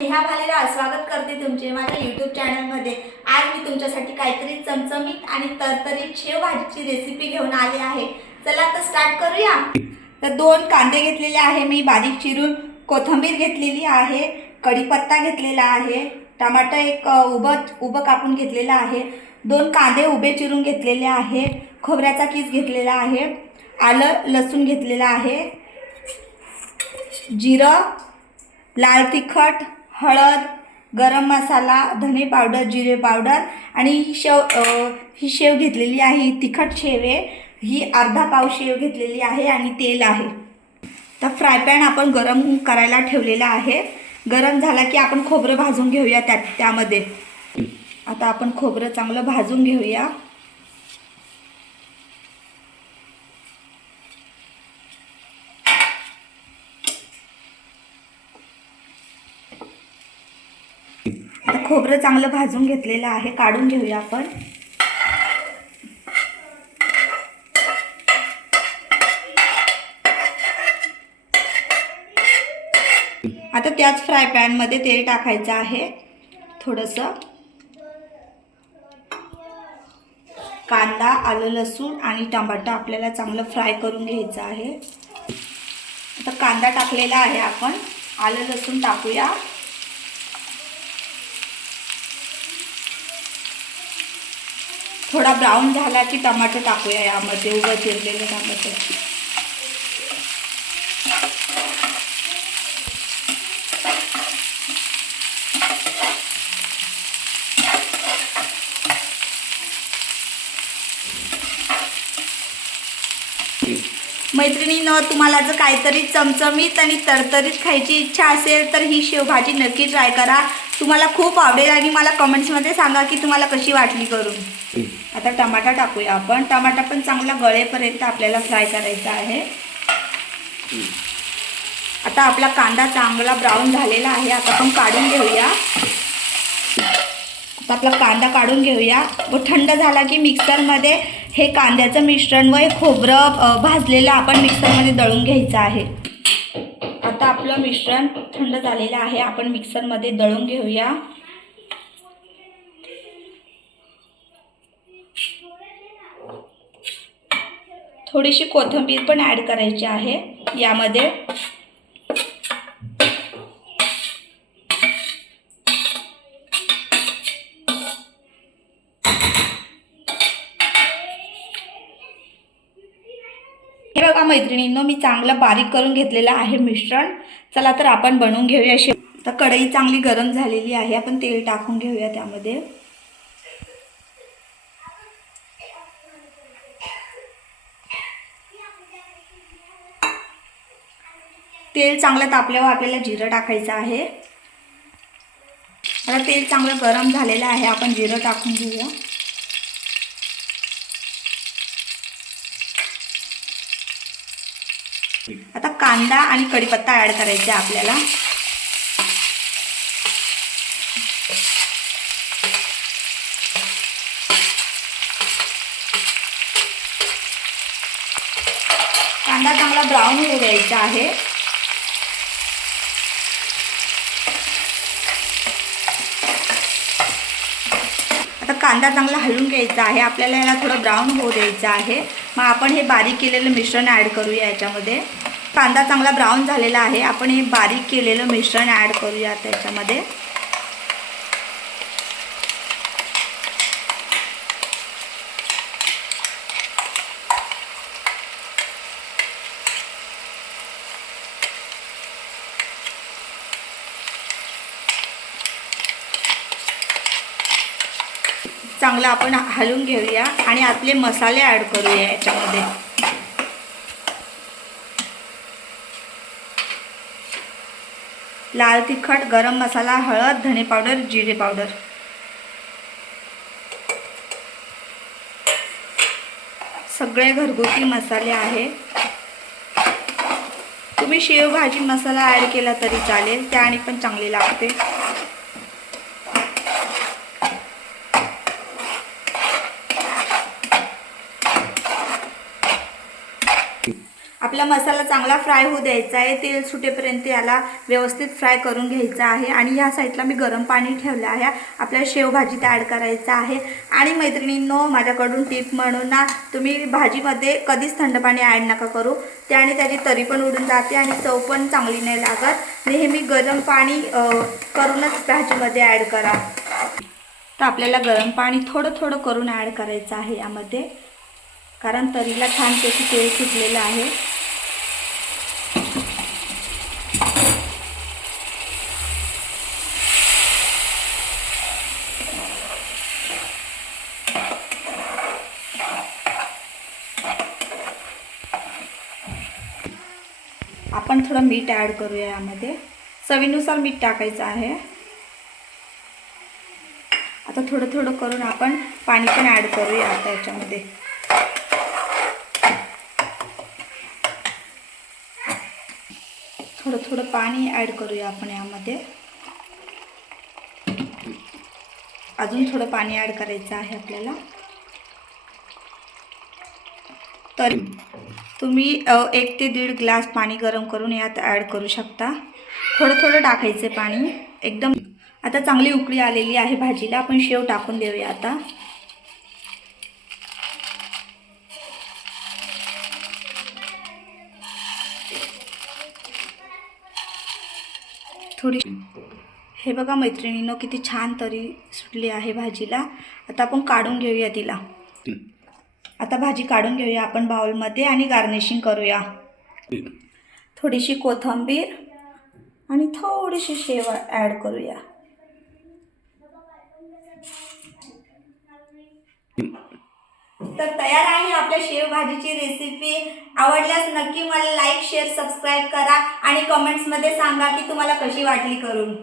नेहा भालेराव स्वागत करते तुमचे माझ्या YouTube चॅनलमध्ये। आज मी तुमच्यासाठी काहीतरी चमचमीत आणि तरतरीत शेव भाजीची रेसिपी घेऊन आले आहे। चला तर स्टार्ट करूया। तर 2 कांदे घेतलेले आहे मी बारीक चिरून, कोथिंबीर घेतलेली आहे, कढीपत्ता घेतलेला आहे, टमाटर एक उभं कापून घेतलेला आहे, 2 कांदे उभे चिरून घेतलेले आहे, खोबऱ्याचा कीस घेतलेला आहे, आलं लसूण घेतलेला आहे, जिरं, लाल तिखट, हळद, गरम मसाला, धने पावडर, जिरे पावडर आणि ही शेव घेतलेली आहे। ही तिखट शेव आहे, ही अर्धा पाव शेव घेतलेली आहे आणि तेल आहे। तर फ्राय पॅन आपण गरम करायला ठेवलेला आहे। गरम झाला की आपण खोबरं भाजून घेऊया त्यामध्ये। आता आपण खोबरं चांगलं भाजून घेऊया। आता खोबरं चांगलं भाजून घेतलेलं आहे, काढून घेऊया आपण। आता त्याच फ्राय पॅन मध्ये तेल टाकायचं आहे थोडंसं। कांदा, आलं लसूण आणि टमाटर आपल्याला चांगलं फ्राय करून घ्यायचं आहे। आता कांदा टाकलेला आहे आपण, आलं लसूण टाकूया। थोडा ब्राऊन झाला की टमाटर टाकूया यामध्ये, उभं चिरलेले टमाटर। मैत्रिणींनो, तुम्हाला जर काहीतरी चमचमीत आणि तरतरीत खायची इच्छा असेल तर ही शेवभाजी नक्की ट्राय करा। तुम्हाला खूप आवडेल आणि मला कमेंट्समध्ये सांगा की तुम्हाला कशी वाटली करून। आता टमाटा टाकूया आपण। टमाटा पण चांगला गळेपर्यंत आपल्याला फ्राय करायचा आहे। आता आपला कांदा चांगला ब्राऊन झालेला आहे, आता आपण काढून घेऊया। आता आपला कांदा काढून घेऊया व थंड झाला की मिक्सरमध्ये हे कांद्याचं मिश्रण व खोबरं भाजलेलं आपण मिक्सरमध्ये दळून घ्यायचं आहे। आता आपलं मिश्रण थंड झालेलं आहे, आपण मिक्सरमध्ये दळून घेऊया। थोडीशी कोथिंबीर पण ॲड करायची आहे यामध्ये। हे बघा मैत्रिणींनो, मी चांगलं बारीक करून घेतलेलं आहे मिश्रण। चला तर आपण बनवून घेऊया शेव। तर कढई चांगली गरम झालेली आहे, आपण तेल टाकून घेऊया त्यामध्ये। तेल चांगलं तापल्यावर आपल्याला जिरं टाकायचं आहे। आता तेल चांगलं गरम झालेलं आहे, आपण जिरं टाकून घेऊया। आता कांदा आणि कढीपत्ता ॲड करायचा आपल्याला। कांदा चांगला ब्राऊन होऊ द्यायचा आहे। आता कांदा चांगला हलवून घ्यायचा आहे, आपल्याला याला थोडं ब्राऊन होऊ द्यायचं आहे। मग आपण हे बारीक केलेलं मिश्रण ॲड करूया याच्यामध्ये। कांदा चांगला ब्राऊन झालेला आहे, आपण हे बारीक केलेलं मिश्रण ॲड करूया त्याच्यामध्ये। चांगलं आपण हलवून घेऊया आणि आपले मसाले ॲड करूया याच्यामध्ये। लाल तिखट, गरम मसाला, हळद, धने पावडर, जिरे पावडर। सगळे घरगुती मसाले आहे। तुम्ही शेवभाजी मसाला ॲड केला तरी चालेल, त्याने पण चांगले लागते। आपला मसाला चांगला फ्राय होऊ द्यायचा आहे, तेल सुटेपर्यंत याला व्यवस्थित फ्राय करून घ्यायचा आहे। आणि ह्या साईडला मी गरम पाणी ठेवलं आहे, आपल्या शेवभाजीत ॲड करायचं आहे। आणि मैत्रिणींनो, माझ्याकडून टिप म्हणून ना, तुम्ही भाजीमध्ये कधीच थंड पाणी ॲड नका करू, त्याने त्याची तरी पण उडून जाते आणि चव पण चांगली नाही लागत। नेहमी गरम पाणी करूनच भाजीमध्ये ॲड करा। तर आपल्याला गरम पाणी थोडं थोडं करून ॲड करायचं आहे यामध्ये, कारण तरीला छानपैकी तेल सुटलेलं आहे। आपण थोडं मीठ ॲड करूया यामध्ये, चवीनुसार मीठ टाकायचं आहे। आता थोडं थोडं करून आपण पाणी पण ॲड करूया आता याच्यामध्ये। थोडं थोडं पाणी ॲड करूया आपण यामध्ये, अजून थोडं पाणी ॲड करायचं आहे आपल्याला। तर तुम्ही 1 ते 1.5 ग्लास पाणी गरम करून यात ॲड करू शकता। थोडं थोडं टाकायचे पाणी एकदम। आता चांगली उकळी आलेली आहे भाजीला, आपण शेव टाकून देऊया आता। थोडी हे बघा मैत्रिणींनो, किती छान तरी सुटली आहे भाजीला। आता आपण काढून घेऊया तिला। आता भाजी काढून घेऊया आपण बाउलमध्ये आणि गार्निशिंग करूया। थोडीशी कोथिंबीर आणि थोडीशी शेव ॲड करूया। तर तयार आहे आपल्या शेव भाजीची रेसिपी। आवडल्यास नक्की मला लाईक, शेअर, सबस्क्राईब करा आणि कमेंट्समध्ये सांगा की तुम्हाला कशी वाटली करून।